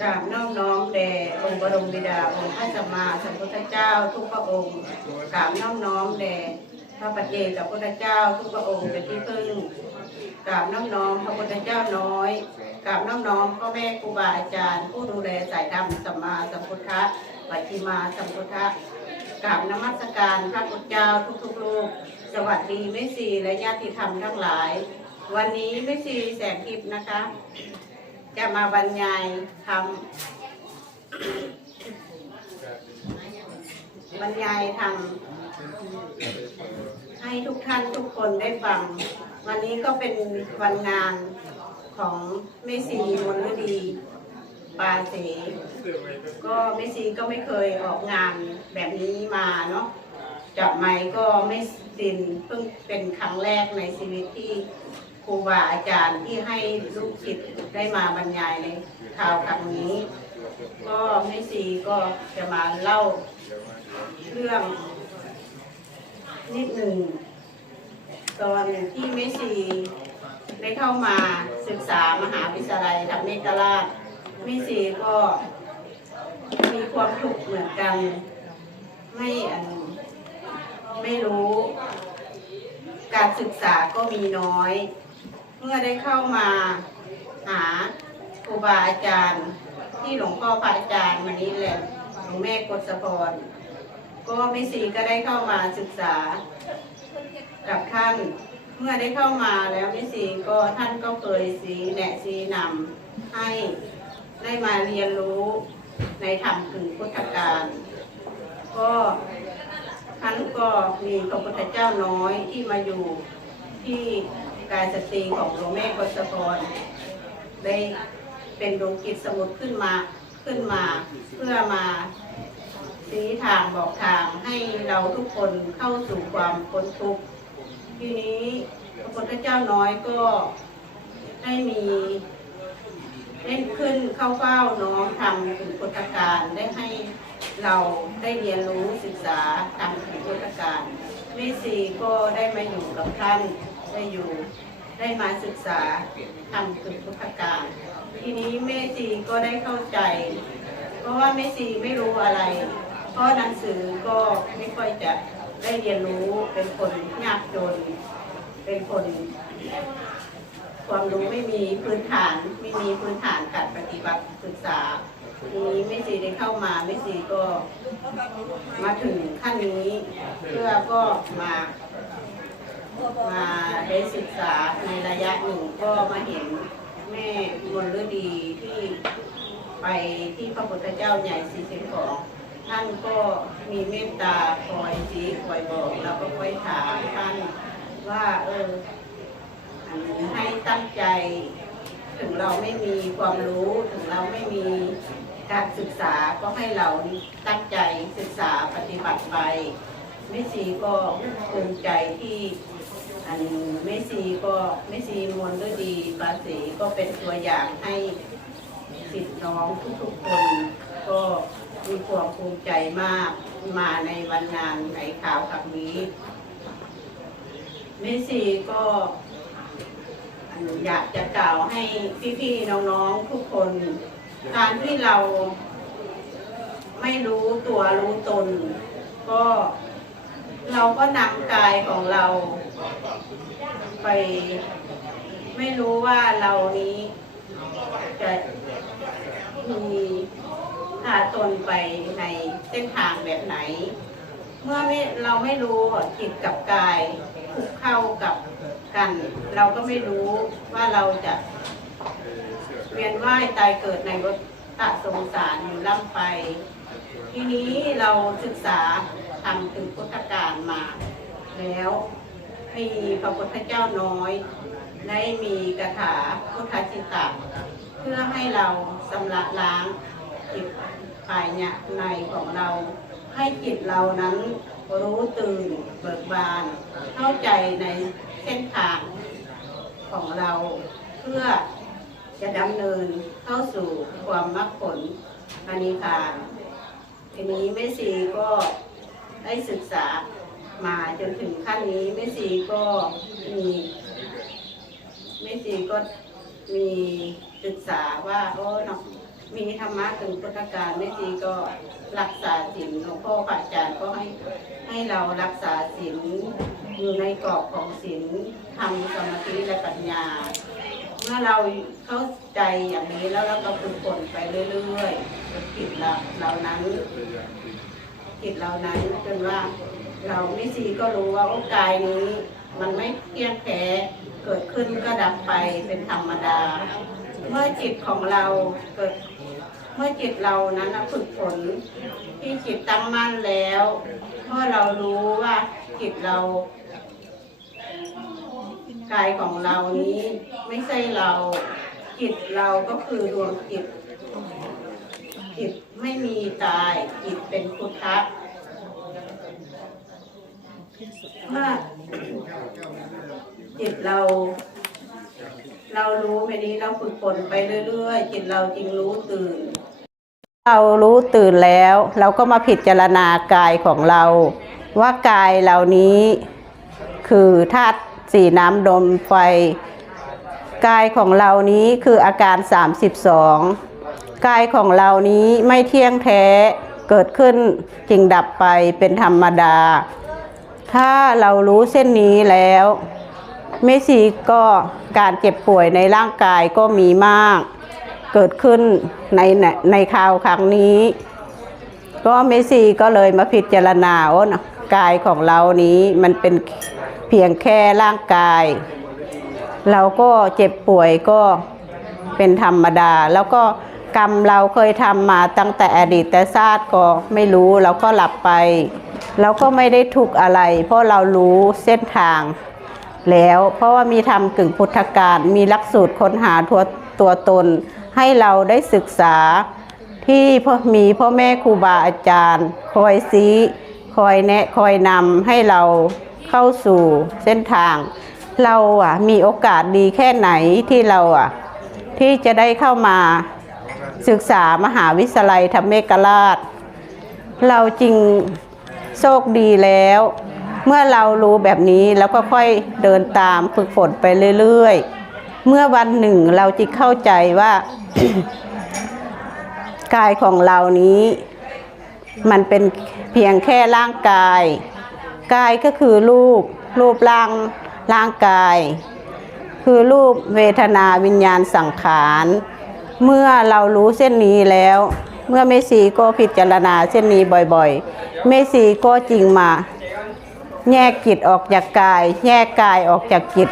กราบน้อมน้อมแด่องค์บรมบิดาองค์พระสัมมาสัมพุทธเจ้าทุกพระองค์กราบน้อมน้อมแด่พระปัจเจกพุทธเจ้าทุกพระองค์เป็นที่พึ่งกราบน้อมน้อมพระพุทธเจ้าน้อยกราบน้อมน้อมพ่อแม่ครูบาอาจารย์ ผู้ดูแลสายธรรมสัมมาสัมพุทธะปัจจิมาสัมพุทธะกราบนมัสการพระพุทธเจ้าทุกๆรูปสวัสดีแม่ชีและญาติธรรมทั้งหลาย วันนี้แม่ชีแสงทิพย์นะคะ จะมาบรรยายธรรมบรรยายธรรมให้ทุกท่านทุกคนได้ฟัง วันนี้ก็เป็นวันงานของแม่ซีมนฤดีปาเสก็แม่ซีก็ไม่เคยออกงานแบบนี้มาเนาะจับไม้ก็ไม่สินเพิ่งเป็นครั้งแรกในชีวิตที่ รูบาอาจารย์ที่ให้ลูกศิษย์ได้มาบรรยายในข่าวครั้งนี้ ก็แม่ซีก็จะมาเล่าเรื่องนิดหนึ่งตอนที่แม่ซีได้เข้ามาศึกษามหาวิทยาลัยธรรมเนตรราชแม่ซีก็มีความทุกข์เหมือนกัน ไม่อันไม่รู้การศึกษาก็มีน้อย เมื่อได้เข้ามาหาครูบาอาจารย์ ที่หลวงพ่อพระอาจารย์มานี้แหละหลวงแม่กฤษพรก็ม่สีก็ได้เข้ามาศึกษากับท่าน เมื่อได้เข้ามาแล้วม่สีก็ท่านก็เคยสีแนะสีนำให้ได้มาเรียนรู้ในธรรมถึงพุทธการ ก็ท่านก็มีพระพุทธเจ้าน้อยที่มาอยู่ที่ กายสตรีของหลวงแม่กฤษพรได้เป็นดวงกิจสมุดขึ้นมาขึ้นมาเพื่อมาชี้ทางบอกทางให้เราทุกคนเข้าสู่ความพ้นทุกข์ทีนี้พระพุทธเจ้าน้อยก็ได้มีได้ขึ้นเข้าเฝ้าน้อมทำถึงพุทธการได้ให้เราได้เรียนรู้ศึกษาทำถึงพุทธการแม่ซีก็ได้มาอยู่กับท่าน ได้อยู่ ได้มาศึกษาทำถึงพุทธการ ทีนี้แม่ซีก็ได้เข้าใจ เพราะว่าแม่ซีไม่รู้อะไร เพราะหนังสือก็ไม่ค่อยจะได้เรียนรู้เป็นคนยากจน เป็นคน ความรู้ไม่มีพื้นฐานไม่มีพื้นฐานการปฏิบัติศึกษาทีนี้แม่ซีได้เข้ามาแม่ซีก็มาถึงขั้นนี้ เพื่อก็มา มาได้ศึกษาในระยะหนึ่งก็มาเห็นแม่มนฤดีที่ไปที่พระพุทธเจ้าใหญ่สีสิบของท่านก็มีเมตตาคอยชี้คอยบอกเราก็คอยถามท่านว่าเออให้ตั้งใจ ถึงเราไม่มีความรู้ถึงเราไม่มีการศึกษาก็ให้เราตั้งใจศึกษาปฏิบัติไปแม่ชีก็ภูมิใจที่ อันแม่ชีก็แม่ชีมวลด้วยดีปาสีก็เป็นตัวอย่างให้สิทธิ์น้องทุกๆคน ก็มีความภูมิใจมากมาในวันงานไหนข่าวครั้งนี้แม่ชีก็อยากจะกล่าวให้พี่ๆน้องๆทุกคน การที่เราไม่รู้ตัวรู้ตน ก็เราก็นำกายของเรา ไป ไม่รู้ว่าเรานี้จะมีพาตนไปในเส้นทางแบบไหน เมื่อไม่เราไม่รู้จิตกับกายคุกเข้ากับกัน เราก็ไม่รู้ว่าเราจะเวียนว่ายตายเกิดในวัฏสงสารอยู่ล่ำไป ทีนี้เราศึกษาทำถึงพุทธการมาแล้ว มีพระพุทธเจ้าน้อย ได้มีกระถาพุทธจิตะเพื่อให้เราสำระล้างจิตภายในของเรา ให้จิตเรานั้นรู้ตื่นเบิกบาน เข้าใจในเส้นทางของเราเพื่อจะดำเนินเข้าสู่ความมรรคผลปณิพานทีนี้แม่ชีก็ได้ศึกษา มาจนถึงขั้นนี้แม่ชีก็มีแม่ชีก็มีศึกษาว่าโอ้เนาะมีธรรมะถึงพุทธการแม่ชีก็รักษาศีลหลวงพ่อพระอาจารย์ก็ให้ให้เรารักษาศีลอยู่ในกรอบของศีลทำสมาธิและปัญญา เมื่อเราเข้าใจอย่างนี้แล้วเราก็ฝึกฝนไปเรื่อยๆจิตเราเรานั้นจิตเรานั้นจนว่า เราไม่ซีก็รู้ว่าโอกายนี้ มันไม่เที่ยงแท้เกิดขึ้นก็ดับไปเป็นธรรมดา เมื่อจิตของเราเกิดเมื่อจิตเรานั้นฝึกฝนที่จิตตั้งมั่นแล้วเมื่อเรารู้ว่าจิตเรากายของเรานี้ไม่ใช่เราจิตเราก็คือดวงจิตจิตไม่มีตายจิตเป็นพุทธะ เมื่อจิตเรา เรารู้ไปนี้เราฝึกฝนไปเรื่อยๆ จิตเราจึงรู้ตื่น เรารู้ตื่นแล้ว เราก็มาพิจารณากายของเรา ว่ากายเหล่านี้ คือธาตุสี่น้ำดมไฟ กายของเรานี้คืออาการ 32 กายของเรานี้ไม่เที่ยงแท้เกิดขึ้นจริงดับไปเป็นธรรมดา ถ้าเรารู้เส้นนี้แล้วไม่สีก็การเจ็บป่วยในร่างกายก็มีมาก เกิดขึ้นในในคราวครั้งนี้ ก็เมซีก็เลยมาพิจารณาว่ากายของเรานี้มันเป็นเพียงแค่ร่างกาย เราก็เจ็บป่วยก็เป็นธรรมดา แล้วก็กรรมเราเคยทำมาตั้งแต่อดีตแต่ชาติก็ไม่รู้เราก็หลับไป เราก็ไม่ได้ทุกอะไร เพราะเรารู้เส้นทางแล้ว เพราะว่ามีทำกึ่งพุทธการมีหลักสูตรค้นหาตัวตัวตน ให้เราได้ศึกษาที่พ่อมีพ่อแม่ครูบาอาจารย์ คอยซีคอยแนะคอยนำให้เราเข้าสู่เส้นทาง เราอะมีโอกาสดีแค่ไหนที่เราอะที่จะได้เข้ามาศึกษามหาวิทยาลัยธรรมเมกราช เราจริง โชคดีแล้ว เมื่อเรารู้แบบนี้แล้วก็ค่อยเดินตามฝึกฝนไปเรื่อยๆ เมื่อวันหนึ่งเราจิเข้าใจว่ากายของเรานี้ มันเป็นเพียงแค่ร่างกาย กายก็คือรูป รูปร่างร่างกาย คือรูปเวทนาวิญญาณสังขาร เมื่อเรารู้เส้นนี้แล้ว เมื่อเมสีก็พิจารณาเช่นนี้บ่อยๆ เมสีก็จริงมา แยกจิตออกจากกาย แยกกายออกจากจิต